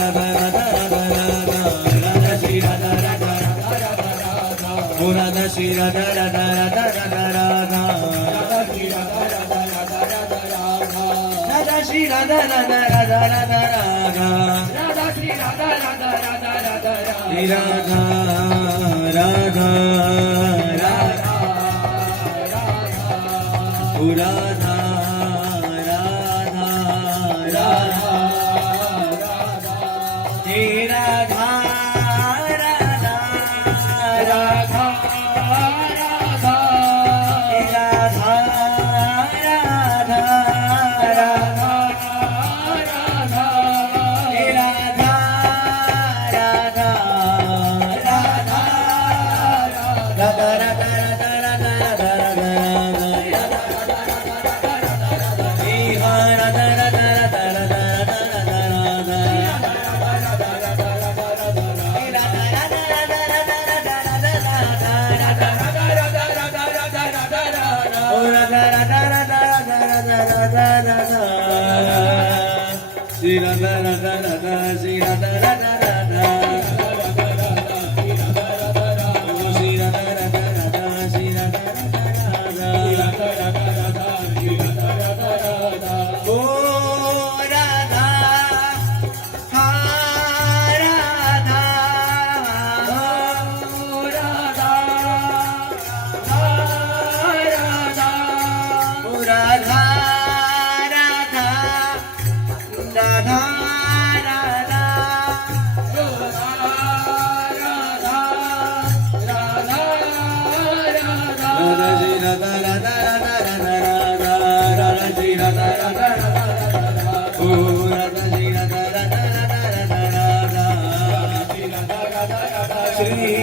Radha Radha Radha Radha Radha Shri Radha Radha Radha Radha Radha O Radha Shri Radha Radha Radha Radha Radha Radha Shri Radha Radha Radha Radha Radha Radha Shri Radha Radha Radha Radha Radha Radha Shri Radha Radha Radha Radha Radha Radha Radha O Radha Radha Radha He Radha Radha Radha Radha He Radha Radha Radha Radha He Radha Radha Radha Radha Shri Radha Radha Radha Shri Radha Radha Radha Shri Radha Radha Radha Shri Radha Radha Radha O Radha Ha Radha O Radha Ha Radha O Radha Radha Radha Radha Radha Radha Shri Radha Radha Radha Radha Radha Shri Radha Radha Radha Radha O Radha Shri Radha Radha Radha Radha Radha Shri